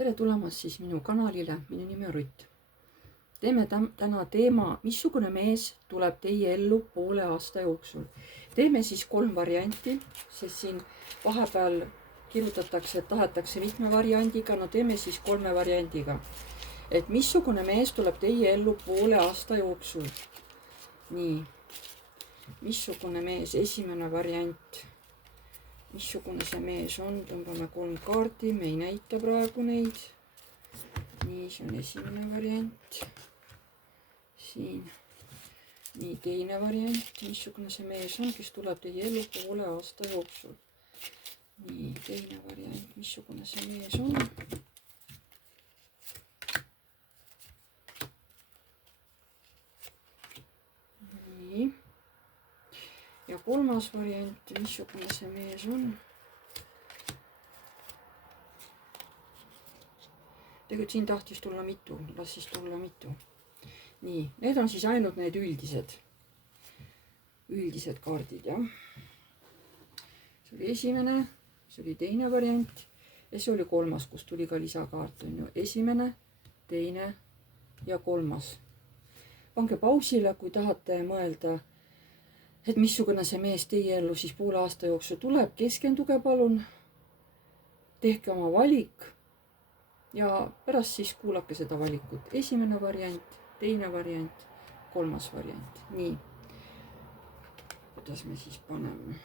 Tere tulemast siis minu kanalile, minu nimi on Rutt. Teeme täna teema, missugune mees tuleb teie ellu poole aasta jooksul. Teeme siis 3 varianti, sest siin vahepeal kirjutatakse, et tahetakse mitme variandiga, no teeme siis 3 variandiga. Et missugune mees tuleb teie ellu poole aasta jooksul. Nii, missugune mees, esimene variant. Missugune see mees on, tõmbame 3 kaarti, me ei näita praegu neid. Nii, see on esimene variant. Siin. Nii, teine variant, missugune see mees on, kes tuleb teie ellu poole aasta jooksul. Nii, teine variant, missugune see mees on. Nii. Ja 3. variant, missugune see mees on. Tegelikult siin tahtis tulla mitu, las siis tulla mitu. Nii, need on siis ainult need üldised kaardid, jah. See oli esimene, see oli teine variant ja see oli 3, kus tuli ka lisakaart, on ju. Esimene, teine ja 3. Pange pausile, kui tahate mõelda, et missugune see mees teie ellu siis poole aasta jooksul tuleb. Keskenduge palun, tehke oma valik ja pärast siis kuulake seda valikut. Esimene variant, teine variant, 3. variant. Nii, kuidas me siis paneme?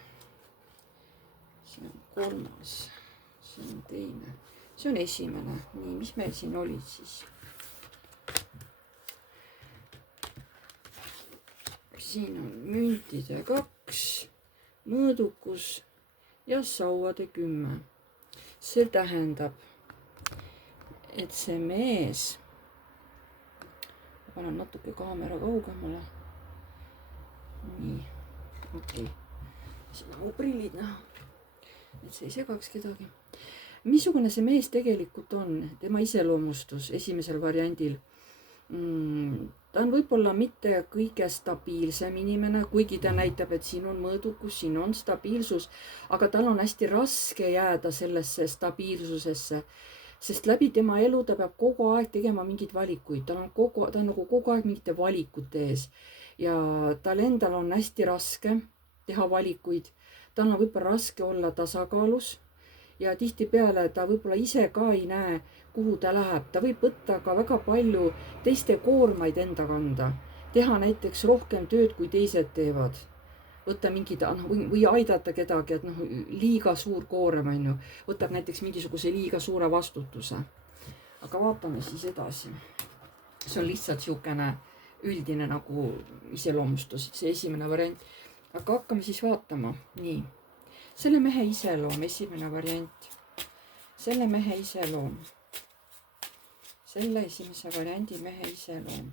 See on 3, see on teine, see on esimene. Nii, mis meil siin olid siis? Siin on müntide 2, mõõdukus ja sauade 10. See tähendab, et see mees, ma panen natuke kaamera kaugemale. Nii, okei. Siin on mu prillid näha, et see ei segaks kedagi. Missugune see mees tegelikult on, tema iseloomustus esimesel variandil? Ta on võib-olla mitte kõige stabiilsem inimene, kuigi ta näitab, et siin on mõõdukus, siin on stabiilsus, aga tal on hästi raske jääda sellesse stabiilsusesse, sest läbi tema elu ta peab kogu aeg tegema mingeid valikuid, ta on nagu kogu aeg mingite valikute ees ja tal endal on hästi raske teha valikuid, tal on võib-olla raske olla tasakaalus ja tihtipeale ta võib-olla ise ka ei näe, kuhu ta läheb. Ta võib võtta ka väga palju teiste koormaid enda kanda. Teha näiteks rohkem tööd, kui teised teevad. Võtta mingid, või aidata kedagi, et liiga suur koorem on ju. Võtab näiteks mingisuguse liiga suure vastutuse. Aga vaatame siis edasi. See on lihtsalt siukene üldine nagu iseloomustus, see esimene variant. Aga hakkame siis vaatama. Nii. Selle mehe iseloom, esimene variant. Selle mehe iseloom. Selle esimese variandi mehe iseloom.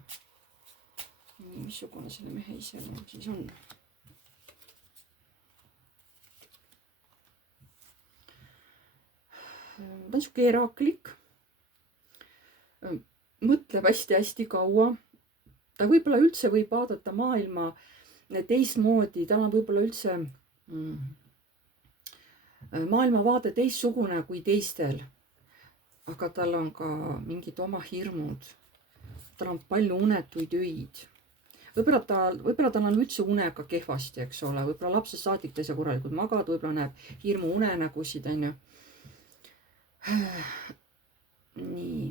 Nii, missugune selle mehe iseloom siis on? Ta on siuke eraklik. Mõtleb hästi kaua. Ta võib-olla üldse võib vaadata maailma teistmoodi. Tal on võib-olla üldse maailmavaade teistsugune kui teistel. Aga tal on ka mingid oma hirmud. Tal on palju unetuid öid. Võib-olla tal on üldse unega kehvasti, eks ole. Võib-olla lapsest saadik ta ei saa korralikult magada, võib-olla näeb hirmu unenägusid, on ju. Nii.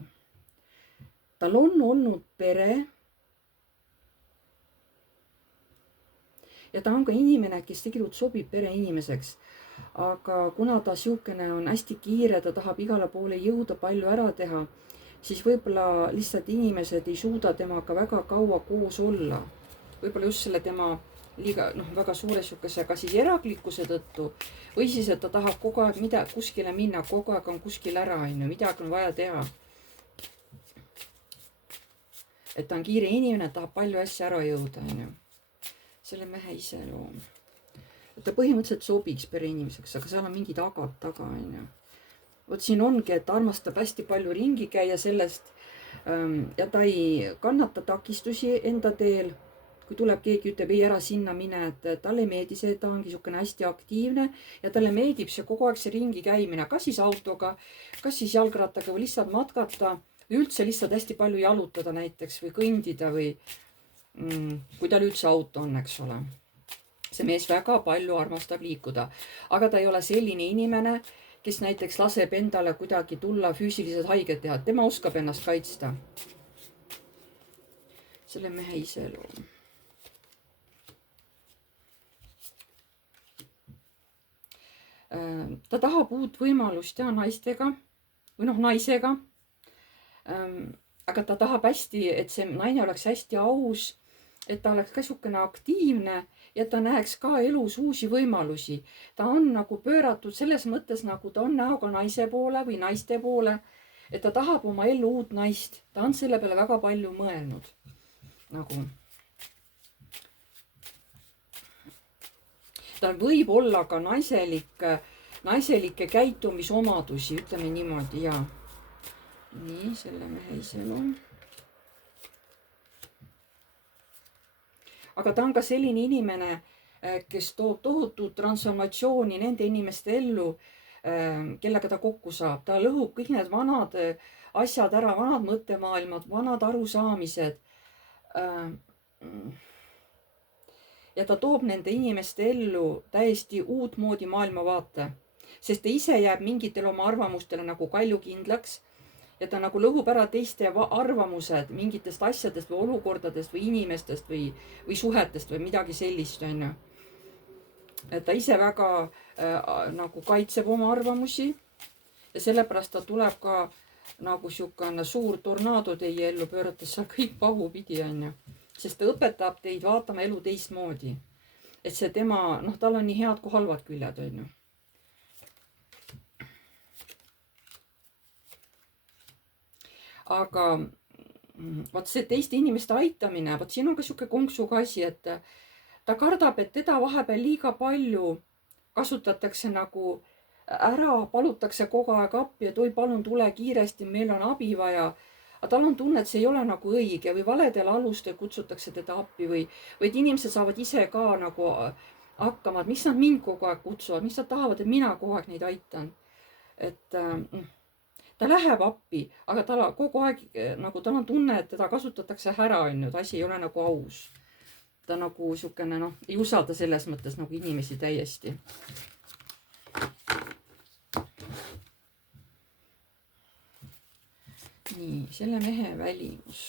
Tal on olnud pere. Ja ta on ka inimene, kes tegelikult sobib pere inimeseks. Aga kuna ta siukene on hästi kiire, ta tahab igale poole jõuda, palju ära teha, siis võib-olla lihtsalt inimesed ei suuda temaga väga kaua koos olla. Võib-olla just selle tema liiga, väga suure siukese ka siis eraklikkuse tõttu või siis, et ta tahab kogu aeg kuskile minna, kogu aeg on kuskil ära, midagi on vaja teha. Et ta on kiire inimene, tahab palju asja ära jõuda, selle mehe iseloom. Ta põhimõtteliselt sobiks pere inimeseks, aga seal on mingid agad taga, Vot siin ongi, et armastab hästi palju ringi käia sellest ja ta ei kannata takistusi enda teel. kui tuleb keegi, ütleb ei, ära sinna mine, et talle ei meeldi see, ta ongi niisugune hästi aktiivne ja talle meeldib see kogu aeg see ringi käimine, kas siis autoga, kas siis jalgrattaga või lihtsalt matkata või üldse lihtsalt hästi palju jalutada näiteks või kõndida või kui tal üldse auto on, eks ole. see mees väga palju armastab liikuda, aga ta ei ole selline inimene, kes näiteks laseb endale kuidagi tulla füüsiliselt haiget teha, tema oskab ennast kaitsta. selle mehe iseloom. ta tahab uut võimalust teha naistega või noh, naisega. aga ta tahab hästi, et see naine oleks hästi aus, et ta oleks ka niisugune aktiivne ja ta näeks ka elus uusi võimalusi. ta on nagu pööratud selles mõttes, nagu ta on näoga naise poole või naiste poole, et ta tahab oma ellu uut naist. ta on selle peale väga palju mõelnud. nagu tal võib olla ka naiselikke käitumisomadusi, ütleme niimoodi, ja nii, selle mehe iseloom. aga ta on ka selline inimene, kes toob tohutut transformatsiooni nende inimeste ellu, kellega ta kokku saab. ta lõhub kõik need vanad asjad ära, vanad mõttemaailmad, vanad arusaamised. ja ta toob nende inimeste ellu täiesti uutmoodi maailmavaate, sest ta ise jääb mingitele oma arvamustele nagu kaljukindlaks ja ta nagu lõhub ära teiste arvamused mingitest asjadest või olukordadest või inimestest või suhetest või midagi sellist, on ju. et ta ise väga nagu kaitseb oma arvamusi ja sellepärast ta tuleb ka nagu niisugune suur tornaado teie ellu, pöörates seal kõik pahupidi, on ju. sest ta õpetab teid vaatama elu teistmoodi. et see tema, noh, tal on nii head kui halvad küljed, on ju. aga vaat see teiste inimeste aitamine, vaat siin on ka niisugune konksuga asi, et ta kardab, et teda vahepeal liiga palju kasutatakse nagu ära, palutakse kogu aeg appi, et oi, palun tule kiiresti, meil on abi vaja. aga tal on tunne, et see ei ole nagu õige või valedel alustel kutsutakse teda appi või et inimesed saavad ise ka nagu hakkama, et miks nad mind kogu aeg kutsuvad, miks nad tahavad, et mina kogu aeg neid aitan. et ta läheb appi, aga tal kogu aeg nagu tal on tunne, et teda kasutatakse ära, on ju, ta asi ei ole nagu aus. ta nagu niisugune, noh, ei usalda selles mõttes nagu inimesi täiesti. nii, selle mehe välimus.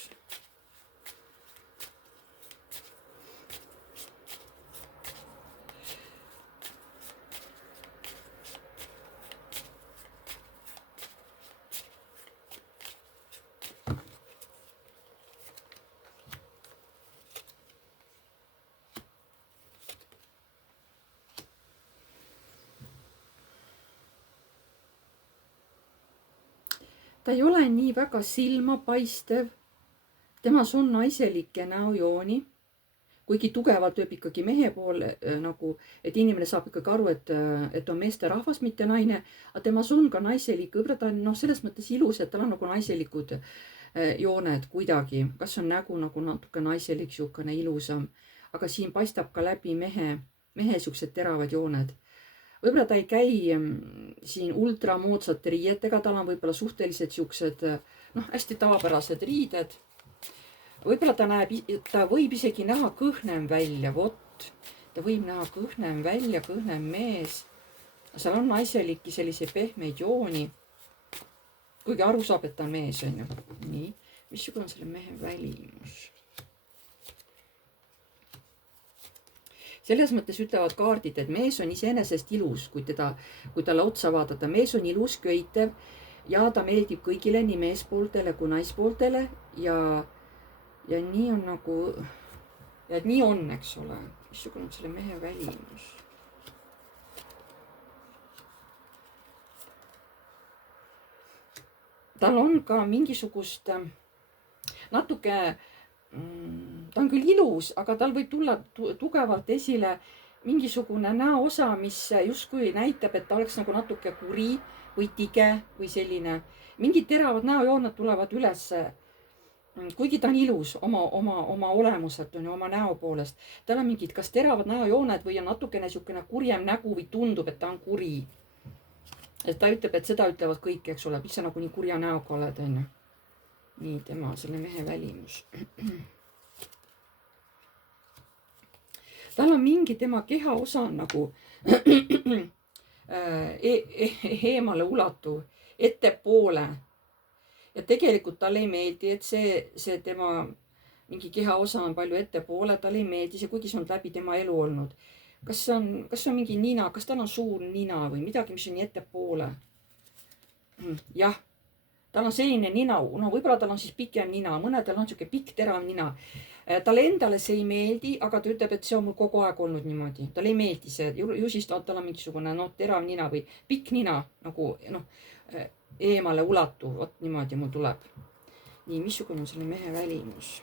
ta ei ole nii väga silmapaistev. temas on naiselikke näojooni, kuigi tugevalt lööb ikkagi mehe poole nagu, et inimene saab ikkagi aru, et on meesterahvas, mitte naine. aga temas on ka naiselik, võib-olla ta on noh, selles mõttes ilus, et tal on nagu naiselikud jooned kuidagi, kas on nägu nagu natuke naiselik, niisugune ilusam, aga siin paistab ka läbi mehe niisugused teravad jooned. võib-olla ta ei käi siin ultramoodsate riietega, tal on võib-olla suhteliselt siuksed, noh, hästi tavapärased riided. võib-olla ta võib isegi näha kõhnem välja, vot. ta võib näha kõhnem välja, kõhnem mees. seal on naiseliki selliseid pehmeid jooni. kuigi aru saab, et ta on mees, on ju. nii, missugune on selle mehe välimus? selles mõttes ütlevad kaardid, et mees on iseenesest ilus, kui talle otsa vaadata. mees on ilus, köitev ja ta meeldib kõigile, nii meespooltele kui naispooltele ja nii on nagu, ja et nii on, eks ole. missugune on selle mehe välimus? tal on ka mingisugust natuke, ta on küll ilus, aga tal võib tulla tugevalt esile mingisugune näoosa, mis justkui näitab, et ta oleks nagu natuke kuri või tige või selline. mingid teravad näojooned tulevad ülesse. kuigi ta on ilus oma olemuselt on ju, oma näo poolest, tal on mingid kas teravad näojooned või on natukene niisugune kurjem nägu või tundub, et ta on kuri. et ta ütleb, et seda ütlevad kõik, eks ole, mis sa nagu nii kurja näoga oled, on ju. nii tema, selle mehe välimus. tal on mingi tema kehaosa nagu eemale ulatuv, ettepoole. ja tegelikult talle ei meeldi, et see tema mingi kehaosa on palju ettepoole, talle ei meeldi see, kuigi see on läbi tema elu olnud. kas see on mingi nina, kas tal on suur nina või midagi, mis on nii ettepoole? jah, tal on selline nina, no võib-olla tal on siis pikem nina, mõnedel on sihuke pikk terav nina. talle endale see ei meeldi, aga ta ütleb, et see on mul kogu aeg olnud niimoodi, talle ei meeldi see, ju siis tal on mingisugune terav nina või pikk nina nagu eemale ulatuv, vot niimoodi mul tuleb. nii, missugune on selle mehe välimus?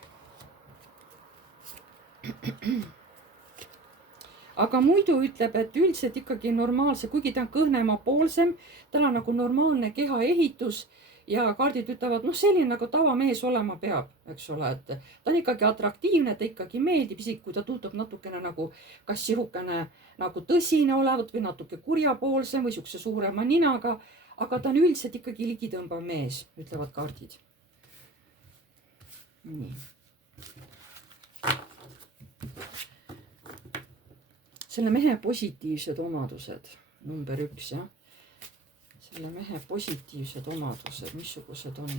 aga muidu ütleb, et üldiselt ikkagi normaalse, kuigi ta on kõhnemapoolsem, tal on nagu normaalne kehaehitus ja kaardid ütlevad, selline nagu tavamees olema peab, eks ole, et ta on ikkagi atraktiivne, ta ikkagi meeldib, isegi kui ta tundub natukene nagu kas sihukene nagu tõsine olevat või natuke kurjapoolsem või siukse suurema ninaga, aga ta on üldiselt ikkagi ligitõmbav mees, ütlevad kaardid. nii. selle mehe positiivsed omadused, number 1, jah. selle mehe positiivsed omadused, missugused on?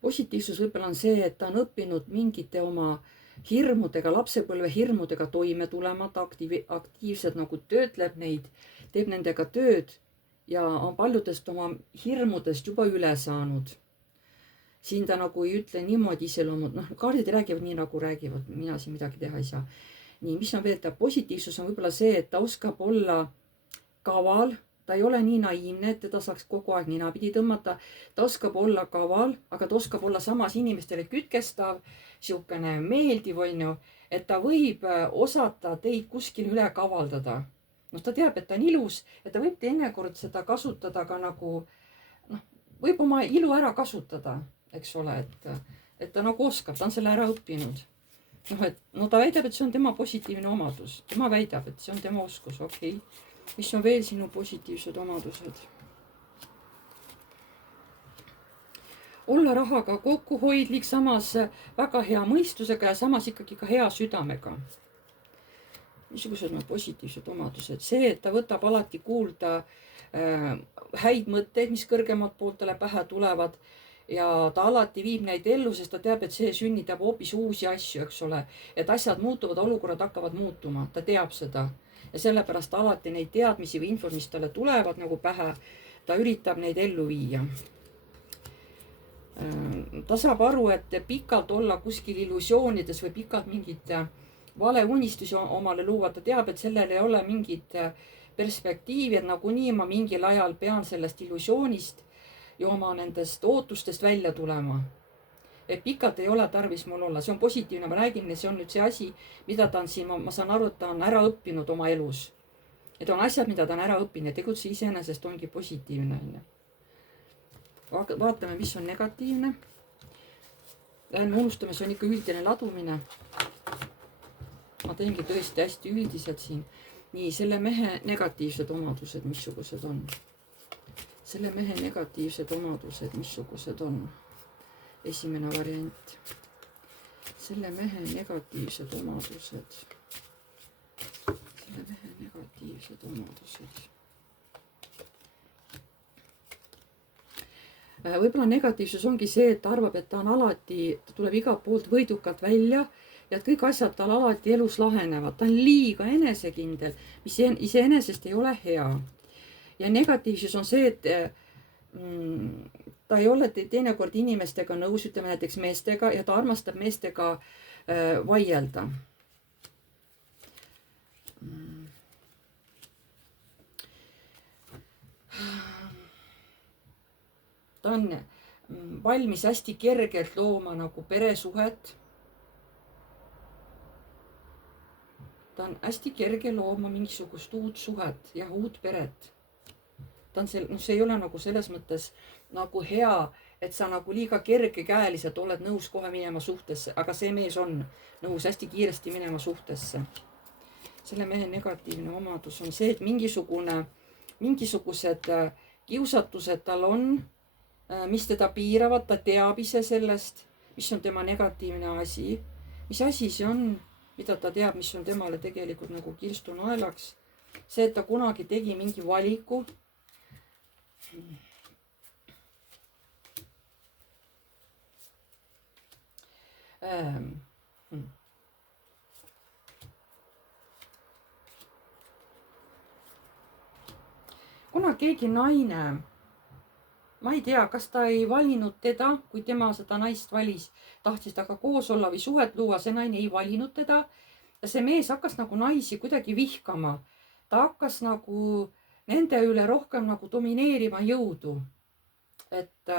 Positiivsus võib-olla on see, et ta on õppinud mingite oma hirmudega, lapsepõlve hirmudega toime tulema, ta aktiivselt nagu töötleb neid, teeb nendega tööd ja on paljudest oma hirmudest juba üle saanud. siin ta nagu ei ütle niimoodi iseloomud, kaardid räägivad nii nagu räägivad, mina siin midagi teha ei saa. nii, mis on veel, ta positiivsus on võib-olla see, et ta oskab olla kaval. ta ei ole nii naiivne, et teda saaks kogu aeg ninapidi tõmmata. ta oskab olla kaval, aga ta oskab olla samas inimestele kütkestav, siukene meeldiv, on ju, et ta võib osata teid kuskil üle kavaldada. ta teab, et ta on ilus ja ta võib teinekord seda kasutada ka nagu, võib oma ilu ära kasutada, eks ole, et ta nagu oskab, ta on selle ära õppinud. ta väidab, et see on tema positiivne omadus, tema väidab, et see on tema oskus, okei. mis on veel sinu positiivsed omadused? olla rahaga kokkuhoidlik, samas väga hea mõistusega ja samas ikkagi ka hea südamega. missugused on positiivsed omadused? see, et ta võtab alati kuulda häid mõtteid, mis kõrgemalt poolt talle pähe tulevad ja ta alati viib neid ellu, sest ta teab, et see sünnitab hoopis uusi asju, eks ole, et asjad muutuvad, olukorrad hakkavad muutuma, ta teab seda. ja sellepärast alati neid teadmisi või infot, mis talle tulevad nagu pähe, ta üritab neid ellu viia. ta saab aru, et pikalt olla kuskil illusioonides või pikalt mingit valeunistusi omale luua, ta teab, et sellel ei ole mingit perspektiivi, et nagunii ma mingil ajal pean sellest illusioonist ja oma nendest ootustest välja tulema. et pikalt ei ole tarvis mul olla, see on positiivne, ma räägin, see on nüüd see asi, mida ta on siin, ma saan aru, et ta on ära õppinud oma elus. et on asjad, mida ta on ära õppinud ja tegutse iseenesest ongi positiivne, on ju. vaatame, mis on negatiivne. ärme unustame, see on ikka üldine ladumine. ma teengi tõesti hästi üldiselt siin. nii, selle mehe negatiivsed omadused, missugused on? selle mehe negatiivsed omadused, missugused on? esimene variant. selle mehe negatiivsed omadused. selle mehe negatiivsed omadused. võib-olla negatiivsus ongi see, et ta arvab, et ta on alati, ta tuleb igalt poolt võidukalt välja ja et kõik asjad tal alati elus lahenevad. ta on liiga enesekindel, mis iseenesest ei ole hea. ja negatiivsus on see, et ta ei ole teinekord inimestega nõus, ütleme näiteks meestega, ja ta armastab meestega vaielda. on valmis hästi kergelt looma nagu peresuhet. ta on hästi kerge looma mingisugust uut suhet ja uut peret. ta on see ei ole nagu selles mõttes nagu hea, et sa nagu liiga kergekäeliselt oled nõus kohe minema suhtesse, aga see mees on nõus hästi kiiresti minema suhtesse. selle mehe negatiivne omadus on see, et mingisugused kiusatused tal on, mis teda piiravad, ta teab ise sellest, mis on tema negatiivne asi. mis asi see on, mida ta teab, mis on temale tegelikult nagu kirstunaelaks. see, et ta kunagi tegi mingi valiku. kuna keegi naine, ma ei tea, kas ta ei valinud teda, kui tema seda naist valis, tahtis temaga koos olla või suhet luua, see naine ei valinud teda. ja see mees hakkas nagu naisi kuidagi vihkama. ta hakkas nagu nende üle rohkem nagu domineerima jõudu. et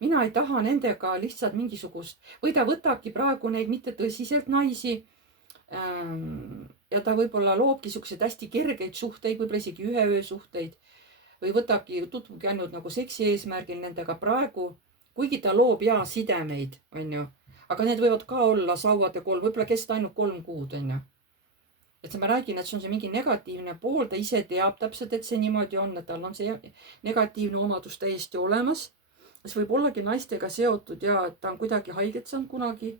mina ei taha nendega lihtsalt mingisugust, või ta võtabki praegu neid mitte tõsiselt naisi. ja ta võib-olla loobki siukseid hästi kergeid suhteid, võib-olla isegi ühe öö suhteid. või võtabki, tutvubki ainult nagu seksi eesmärgil nendega praegu, kuigi ta loob ja sidemeid, onju. aga need võivad ka olla sauad ja võib-olla kesta ainult 3 kuud, onju. et ma räägin, et see on see mingi negatiivne pool, ta ise teab täpselt, et see niimoodi on, et tal on see negatiivne omadus täiesti olemas. see võib ollagi naistega seotud ja et ta on kuidagi haiget saanud kunagi.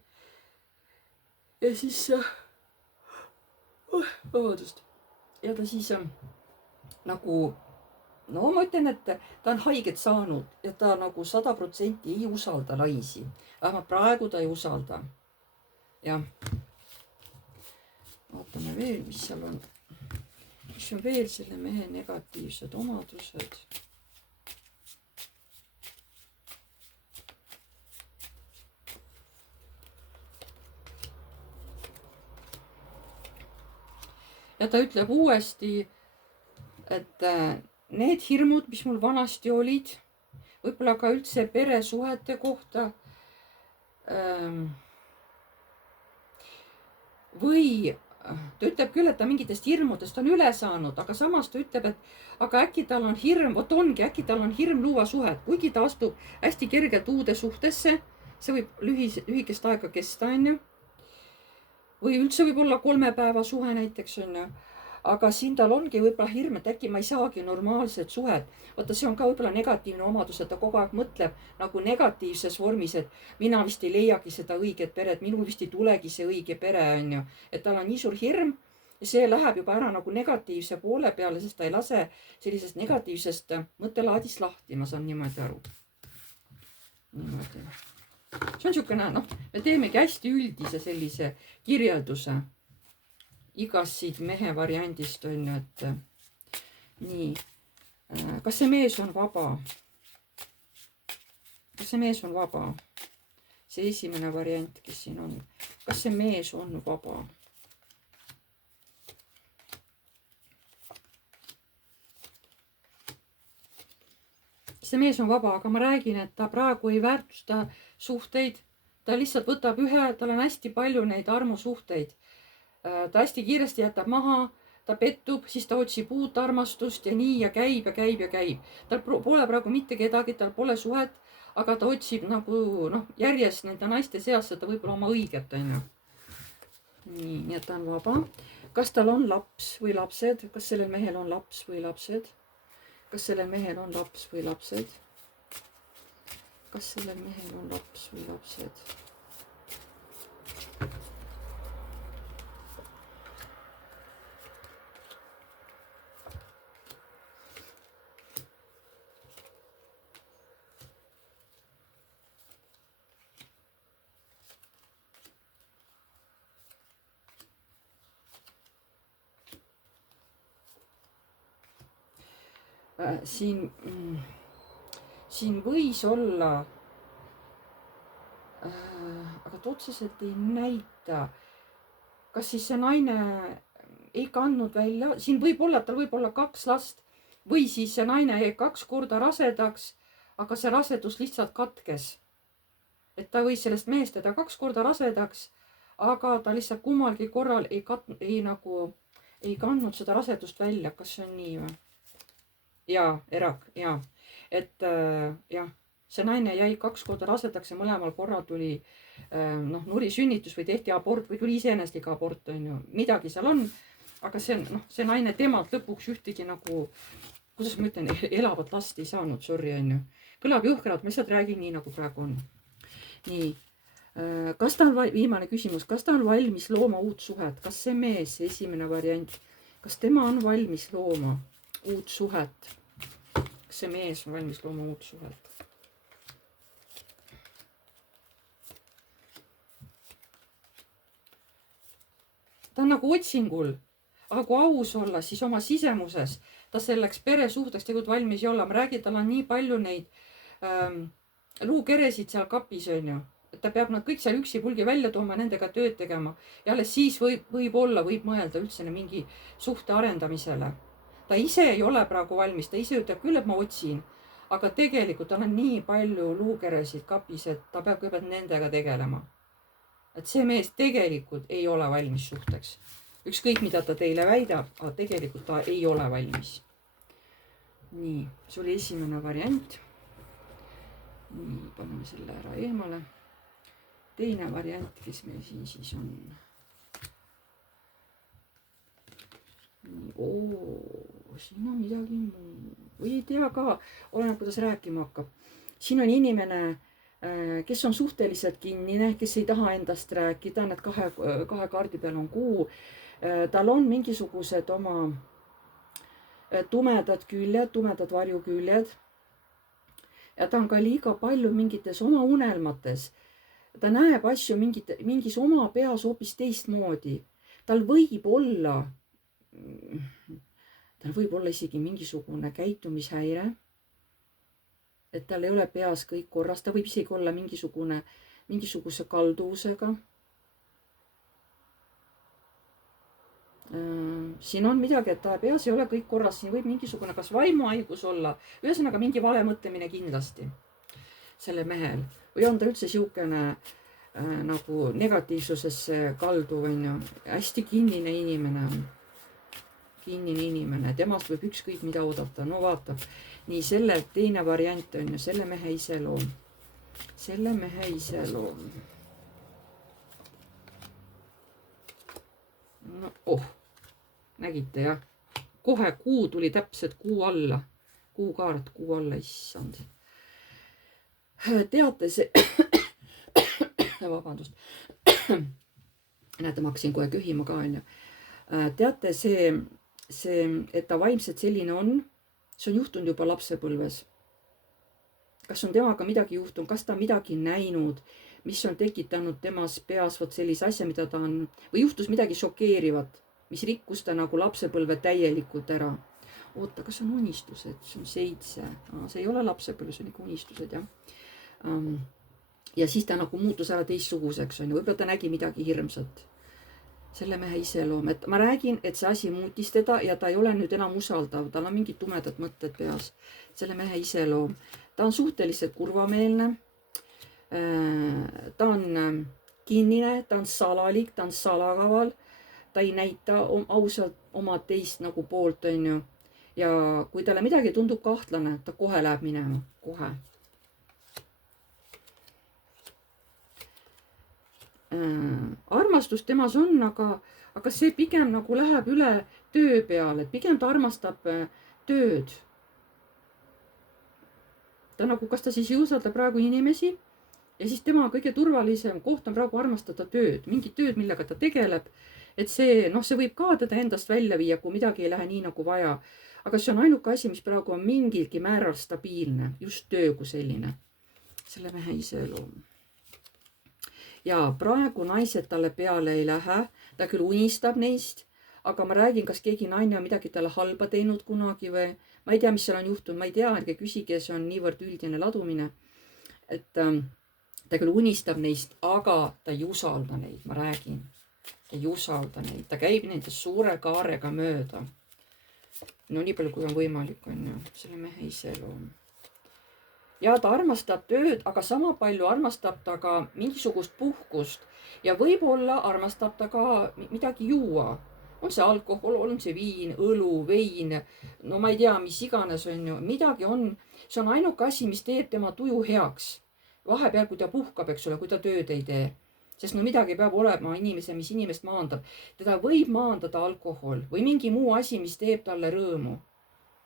ja siis, vabandust. ja ta siis nagu, no ma ütlen, et ta on haiget saanud ja ta nagu 100% ei usalda naisi. vähemalt praegu ta ei usalda. jah. vaatame veel, mis seal on. mis on veel selle mehe negatiivsed omadused. ja ta ütleb uuesti, et need hirmud, mis mul vanasti olid, võib-olla ka üldse peresuhete kohta. või ta ütleb küll, et ta mingitest hirmudest on üle saanud, aga samas ta ütleb, et aga äkki tal on hirm, vot ongi, äkki tal on hirm luua suhet, kuigi ta astub hästi kergelt uude suhtesse. see võib lühikest aega kesta, onju. või üldse võib olla 3 päeva suhe näiteks, onju. aga siin tal ongi võib-olla hirm, et äkki ma ei saagi normaalset suhet. vaata, see on ka võib-olla negatiivne omadus, et ta kogu aeg mõtleb nagu negatiivses vormis, et mina vist ei leiagi seda õiget peret, minul vist ei tulegi see õige pere, onju. et tal on nii suur hirm ja see läheb juba ära nagu negatiivse poole peale, sest ta ei lase sellisest negatiivsest mõttelaadist lahti, ma saan niimoodi aru. niimoodi. see on niisugune, noh, me teemegi hästi üldise sellise kirjelduse igast siit mehe variandist, on ju, et nii. kas see mees on vaba? kas see mees on vaba? see esimene variant, kes siin on. kas see mees on vaba? see mees on vaba, aga ma räägin, et ta praegu ei väärtusta suhteid. ta lihtsalt võtab tal on hästi palju neid armusuhteid. ta hästi kiiresti jätab maha, ta pettub, siis ta otsib uut armastust ja nii ja käib ja käib ja käib. tal pole praegu mitte kedagi, tal pole suhet, aga ta otsib nagu noh, järjest nende naiste seas seda võib-olla oma õiget, onju. nii et ta on vaba. kas tal on laps või lapsed, kas sellel mehel on laps või lapsed? kas sellel mehel on laps või lapsed? kas sellel mehel on laps või lapsed? siin võis olla, aga ta otseselt ei näita, kas siis see naine ei kandnud välja, siin võib olla, tal võib olla 2 last või siis see naine jäi 2 korda rasedaks, aga see rasedus lihtsalt katkes. et ta võis sellest mehest teda 2 korda rasedaks, aga ta lihtsalt kummalgi korral ei kandnud seda rasedust välja. kas see on nii või? jaa, Erak, jaa. et jah, see naine jäi 2 korda rasedaks ja mõlemal korral tuli nurisünnitus või tehti abort või tuli iseenesest abort, on ju. midagi seal on, aga see on, see naine temalt lõpuks ühtegi nagu, kuidas ma ütlen, elavat last ei saanud, sorry, on ju. kõlab jõhkralt, ma lihtsalt räägin nii, nagu praegu on. nii, kas ta on, viimane küsimus, kas ta on valmis looma uut suhet? kas see mees, esimene variant, kas tema on valmis looma uut suhet? kas see mees on valmis looma uut suhet? ta on nagu otsingul, aga kui aus olla, siis oma sisemuses ta selleks peresuhteks tegelikult valmis ei olla. ma räägin, tal on nii palju neid luukeresid seal kapis, on ju. et ta peab nad kõik seal üksipulgi välja tooma, nendega tööd tegema. ja alles siis võib mõelda üldse mingi suhte arendamisele. ta ise ei ole praegu valmis, ta ise ütleb küll, et ma otsin. aga tegelikult tal on nii palju luukeresid kapis, et ta peab kõigepealt nendega tegelema. et see mees tegelikult ei ole valmis suhteks. ükskõik, mida ta teile väidab, aga tegelikult ta ei ole valmis. nii, see oli esimene variant. nii, paneme selle ära eemale. teine variant, kes meil siin siis on. siin on midagi muud. või ei tea ka, oleneb, kuidas rääkima hakkab. siin on inimene, kes on suhteliselt kinnine, kes ei taha endast rääkida, need kahe kaardi peal on kuu. tal on mingisugused oma tumedad küljed, tumedad varjuküljed. ja ta on ka liiga palju mingites oma unelmates. ta näeb asju mingis oma peas hoopis teistmoodi. tal võib olla isegi mingisugune käitumishäire. et tal ei ole peas kõik korras, ta võib isegi olla mingisuguse kalduvusega. siin on midagi, et ta peas ei ole kõik korras, siin võib mingisugune kas vaimuhaigus olla, ühesõnaga mingi vale mõtlemine kindlasti selle mehel. või on ta üldse siukene nagu negatiivsusesse kalduv, on ju. hästi kinnine inimene, temast võib ükskõik mida oodata, no vaatab. nii, selle teine variant on ju selle mehe iseloom. no nägite jah, kohe kuu tuli täpselt kuu alla, kuukaart kuu alla, issand. teate see vabandust. näete, ma hakkasin kohe köhima ka, on ju. teate see, et ta vaimselt selline on, see on juhtunud juba lapsepõlves. kas on temaga midagi juhtunud, kas ta on midagi näinud, mis on tekitanud temas peas vot sellise asja, mida ta on, või juhtus midagi šokeerivat, mis rikkus ta nagu lapsepõlve täielikult ära. oota, kas on unistused, see on 7, see ei ole lapsepõlv, see on ikka unistused, jah. ja siis ta nagu muutus ära teistsuguseks, on ju, võib-olla ta nägi midagi hirmsat. selle mehe iseloom, et ma räägin, et see asi muutis teda ja ta ei ole nüüd enam usaldav, tal on mingid tumedad mõtted peas. selle mehe iseloom, ta on suhteliselt kurvameelne. ta on kinnine, ta on salalik, ta on salakaval, ta ei näita ausalt oma teist nagu poolt, on ju. ja kui talle midagi tundub kahtlane, ta kohe läheb minema, kohe. Armastus temas on, aga see pigem nagu läheb üle töö peale, pigem ta armastab tööd. ta nagu, kas ta siis ei usalda praegu inimesi ja siis tema kõige turvalisem koht on praegu armastada tööd, mingit tööd, millega ta tegeleb. et see, see võib ka teda endast välja viia, kui midagi ei lähe nii nagu vaja. aga see on ainuke asi, mis praegu on mingilgi määral stabiilne, just töö kui selline. selle mehe iseloom. ja praegu naised talle peale ei lähe, ta küll unistab neist, aga ma räägin, kas keegi naine on midagi talle halba teinud kunagi või ma ei tea, mis seal on juhtunud, ma ei tea, ärge küsige, see on niivõrd üldine ladumine. et ta küll unistab neist, aga ta ei usalda neid, ma räägin. ta ei usalda neid, ta käib nendest suure kaarega mööda. no nii palju, kui on võimalik, on ju, selle mehe iseloom. ja ta armastab tööd, aga sama palju armastab ta ka mingisugust puhkust ja võib-olla armastab ta ka midagi juua. On see alkohol, on see viin, õlu, vein, no ma ei tea, mis iganes on ju, midagi on. See on ainuke asi, mis teeb tema tuju heaks. Vahepeal, kui ta puhkab, eks ole, kui ta tööd ei tee. Sest no midagi peab olema inimese, mis inimest maandab. Teda võib maandada alkohol või mingi muu asi, mis teeb talle rõõmu.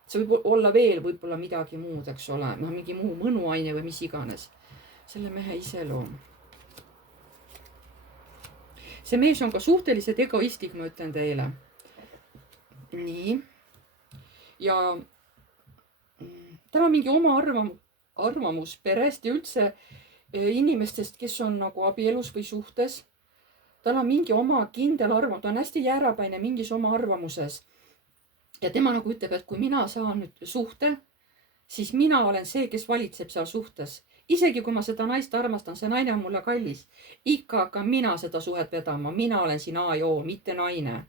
See võib olla veel võib-olla midagi muud, eks ole, noh, mingi muu mõnuaine või mis iganes. Selle mehe iseloom. See mees on ka suhteliselt egoistlik, ma ütlen teile. Nii. Ja tal on mingi oma arvamus perest ja üldse inimestest, kes on nagu abielus või suhtes. Tal on mingi oma kindel arvamus, ta on hästi jäärapäine mingis oma arvamuses. Ja tema nagu ütleb, et kui mina saan nüüd suhte, siis mina olen see, kes valitseb seal suhtes. Isegi kui ma seda naist armastan, see naine on mulle kallis. Ikka hakkan mina seda suhet vedama. Mina olen siin A ja O, mitte naine.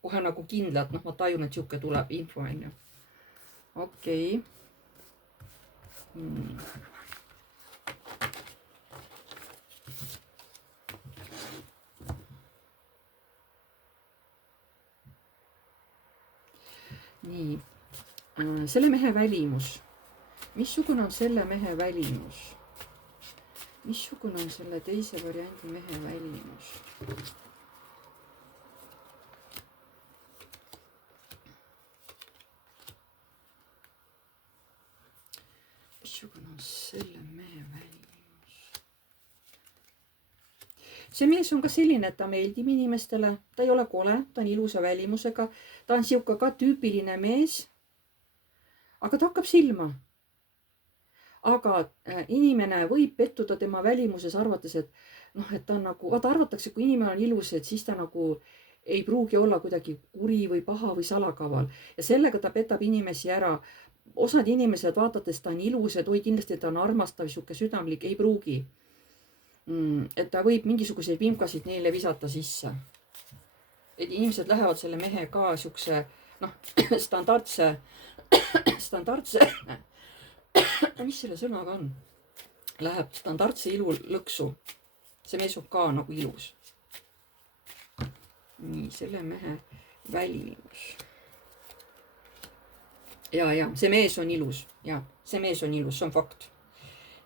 Kohe nagu kindlalt, noh, ma tajun, et siuke tuleb info, on ju. Okei. Nii. Selle mehe välimus. Missugune on selle mehe välimus? Missugune on selle teise variandi mehe välimus? Missugune on selle mehe välimus? See mees on ka selline, et ta meeldib inimestele, ta ei ole kole, ta on ilusa välimusega, ta on siuke ka tüüpiline mees, aga ta hakkab silma. Aga inimene võib pettuda tema välimuses arvates, et noh, et ta on nagu, vaata arvatakse, kui inimene on ilus, et siis ta nagu ei pruugi olla kuidagi kuri või paha või salakaval. Ja sellega ta petab inimesi ära. Osad inimesed vaadates ta on ilus, et oi kindlasti ta on armastav, siuke südamlik, ei pruugi. Et ta võib mingisuguseid vimkasid neile visata sisse. Et inimesed lähevad selle mehe ka siukse, noh, standardse, mis selle sõnaga on? Läheb standardse ilu lõksu. See mees on ka nagu ilus. Nii, selle mehe välimus. Ja, see mees on ilus. Ja, see mees on ilus, see on fakt.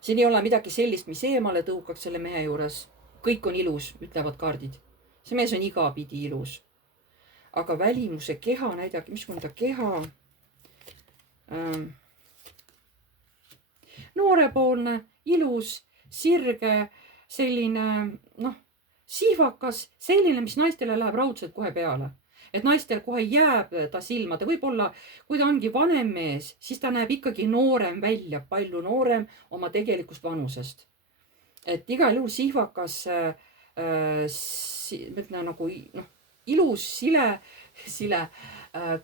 Siin ei ole midagi sellist, mis eemale tõukaks selle mehe juures. Kõik on ilus, ütlevad kaardid. See mees on igapidi ilus. Aga välimuse keha näidagi, mis on ta keha? Noorepoolne, ilus, sirge, selline, noh, sihvakas, selline, mis naistele läheb raudselt kohe peale. Et naistel kohe jääb ta silma, ta võib olla, kui ta ongi vanem mees, siis ta näeb ikkagi noorem välja, palju noorem oma tegelikust vanusest. Et igal juhul sihvakas, mõtlen nagu, noh, ilus, sile,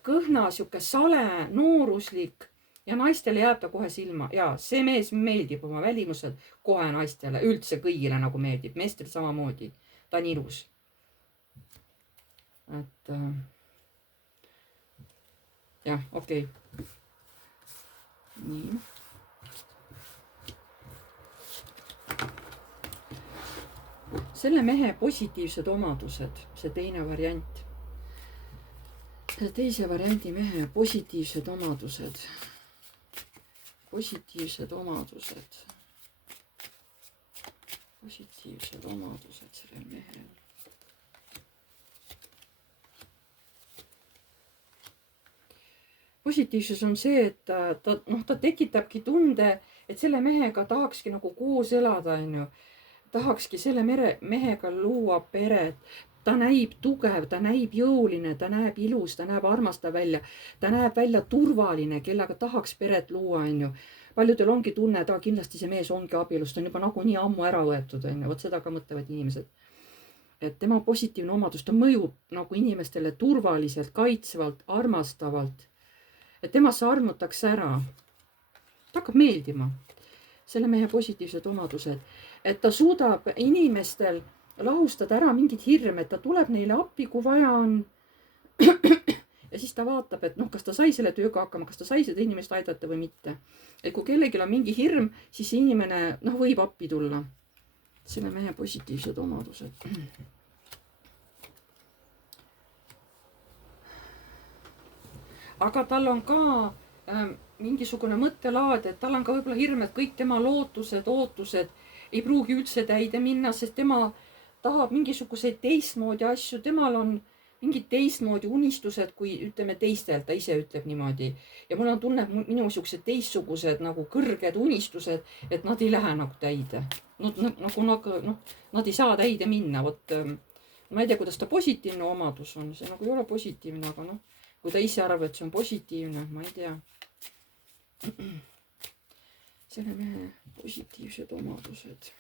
kõhna, siuke sale, nooruslik. Ja naistele jääb ta kohe silma. Ja see mees meeldib oma välimusel kohe naistele. Üldse kõigile nagu meeldib. Meestel samamoodi. Ta on ilus. Et jah, okei. Nii. Selle mehe positiivsed omadused. See teine variant. See teise variandi mehe positiivsed omadused. Positiivsed omadused sellel mehel. Positiivsus on see, et ta tekitabki tunde, et selle mehega tahakski nagu koos elada, on ju. Tahakski selle mehega luua peret. Ta näib tugev, ta näib jõuline, ta näeb ilus, ta näeb armastav välja. Ta näeb välja turvaline, kellega tahaks peret luua, on ju. Paljudel ongi tunne, et kindlasti see mees ongi abielus, ta on juba nagu nii ammu ära võetud, on ju. Vot seda ka mõtlevad inimesed. Et tema positiivne omadus, ta mõjub nagu inimestele turvaliselt, kaitsvalt, armastavalt. Et temasse armutakse ära. Ta hakkab meeldima. Selle mehe positiivsed omadused. Et ta suudab inimestel lahustada ära mingid hirme, et ta tuleb neile appi, kui vaja on. Ja siis ta vaatab, et noh, kas ta sai selle tööga hakkama, kas ta sai seda inimest aidata või mitte. Et kui kellelgi on mingi hirm, siis see inimene noh, võib appi tulla. Selle mehe positiivsed omadused. Aga tal on ka mingisugune mõttelaad, et tal on ka võib-olla hirm, et kõik tema lootused, ootused ei pruugi üldse täide minna, sest tema tahab mingisuguseid teistmoodi asju, temal on mingid teistmoodi unistused, kui ütleme teistelt, ta ise ütleb niimoodi. Ja mul on tunne, et minu siuksed teistsugused nagu kõrged unistused, et nad ei lähe nagu täide. Nad ei saa täide minna, vot ma ei tea, kuidas ta positiivne omadus on, see nagu ei ole positiivne, aga noh, kui ta ise arvab, et see on positiivne, ma ei tea. Selle mehe positiivsed omadused.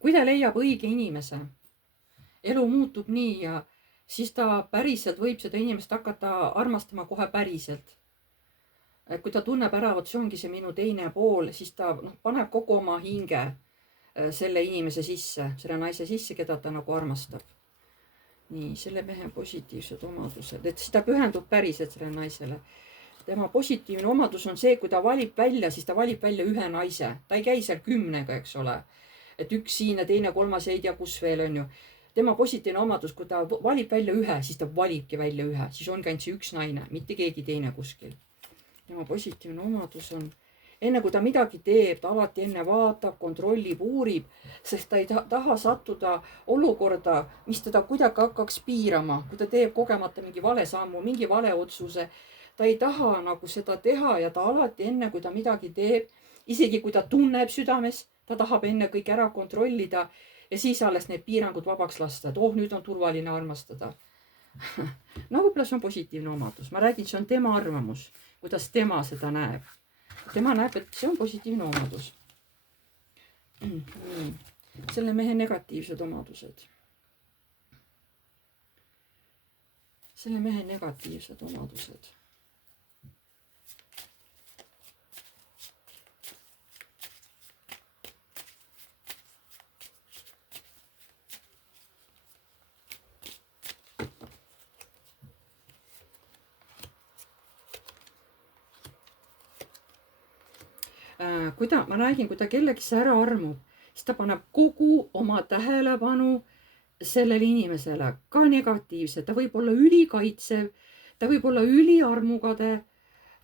Kui ta leiab õige inimese, elu muutub nii ja siis ta päriselt võib seda inimest hakata armastama kohe päriselt. Kui ta tunneb ära, et see ongi see minu teine pool, siis ta paneb kogu oma hinge selle inimese sisse, selle naise sisse, keda ta nagu armastab. Nii, selle mehe positiivsed omadused, et siis ta pühendub päriselt selle naisele. Tema positiivne omadus on see, kui ta valib välja, siis ta valib välja ühe naise. Ta ei käi seal 10, eks ole. Et üks siin ja teine, kolmas ei tea, kus veel on ju. Tema positiivne omadus, kui ta valib välja ühe, siis ta valibki välja ühe. Siis ongi ainult see üks naine, mitte keegi teine kuskil. Tema positiivne omadus on, enne kui ta midagi teeb, ta alati enne vaatab, kontrollib, uurib, sest ta ei taha sattuda olukorda, mis teda kuidagi hakkaks piirama. Kui ta teeb kogemata mingi vale sammu, mingi vale otsuse, ta ei taha nagu seda teha ja ta alati enne, kui ta midagi teeb, isegi kui ta tunneb südames, ta tahab enne kõik ära kontrollida ja siis alles need piirangud vabaks lasta, et nüüd on turvaline armastada. No võib-olla see on positiivne omadus. Ma räägin, see on tema arvamus, kuidas tema seda näeb. Tema näeb, et see on positiivne omadus. Selle mehe negatiivsed omadused. Selle mehe negatiivsed omadused. Ma räägin, kui ta kellegisse ära armub, siis ta paneb kogu oma tähelepanu sellele inimesele, ka negatiivse. Ta võib olla ülikaitsev, ta võib olla üliarmugade,